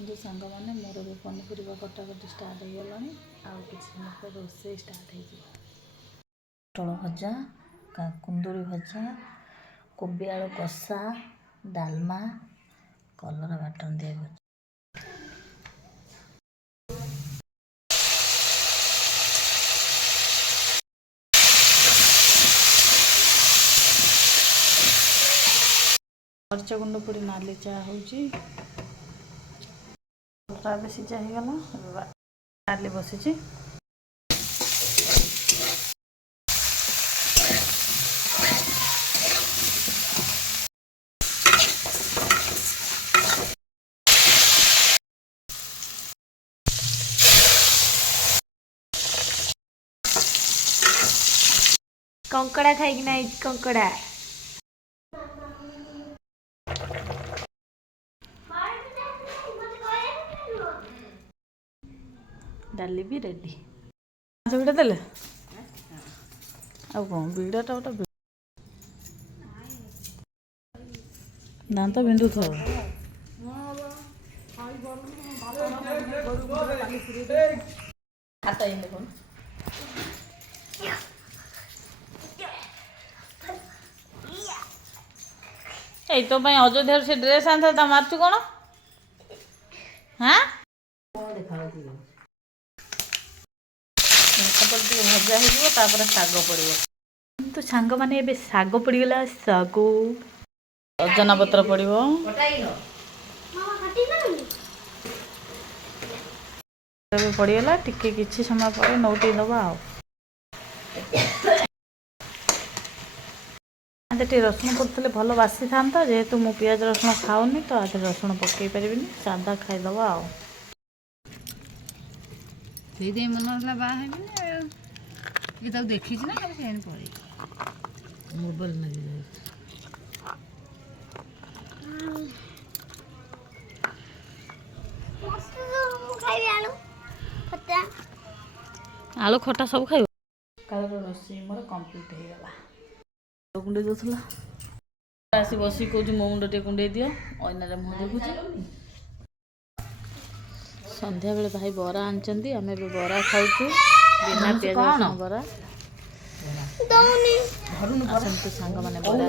देखो सांग मैंने मोर भी पनीपरिया कटाकटी स्टार्ट हो गलानी आउ कि रोसे स्टार्ट हो पटल भजा कुंदुरी भजा कोबी आलू कषा डालमा कलर बाटन दिया भजा मरीच गुंड पड़ी नाली चाह हो सिझा हो गला डाली बसी कंकड़ा खाई ना कंकड़ा डाली भी रेडी बिड़ा देले आ कौन बिड़ाटा गोटे दांत बिंदु थो हाथ देखो এই তো ভাই অযোধ্যার সে ড্রেস আনতে তা মারছু কোন হ্যাঁ তারপর ଟିକେ ଭଜା ହେଇଯିବ ତାପରେ ଶାଗ ପଡ଼ିବ ତ ସାଙ୍ଗମାନେ ଏବେ ଶାଗ ପଡ଼ିଗଲା ଶାଗ ସଜନା ପତ୍ର ପଡ଼ିବ ଏବେ ପଡ଼ିଗଲା ଟିକେ କିଛି ସମୟ ପରେ ନଉଟେଇ ଦେବା ଆଉ ଟିକେ ରସୁଣ ପଡ଼ିଥିଲେ ଭଲ ବାସିଥାନ୍ତା ଯେହେତୁ ମୁଁ ପିଆଜ ରସୁଣ ଖାଉନି ତ ଆଜି ରସୁଣ ପକାଇ ପାରିବିନି ସାଧା ଖାଇଦେବା ଆଉ ସେଇଥିପାଇଁ ମନ ହେଲା ବାହା ହେବିନି ଟିକେ ତାକୁ ଦେଖିଛି ନା ଖାଲି ସେମିତି ପଳେଇ ମୋବାଇଲ ଲାଗି ଆଳୁ ଖଟା ସବୁ ଖାଇବ କାଳର ରୋଷେଇ ମୋର କମ୍ପ୍ଲିଟ୍ ହେଇଗଲା କୁଣ୍ଡେଇ ଦେଉଥିଲା ଆସି ବସି କହୁଛି ମୋ ମୁଣ୍ଡ ଟିକେ କୁଣ୍ଡେଇ ଦିଅ ଅଇନାରେ ମୁହଁ ଦେଖୁଛି ସନ୍ଧ୍ୟାବେଳେ ଭାଇ ବରା ଆଣିଛନ୍ତି ଆମେ ଏବେ ବରା ଖାଉଛୁ ବିନା ପିଆଜ ରସୁଣ ବରା ଆସନ୍ତୁ ସାଙ୍ଗମାନେ ବରା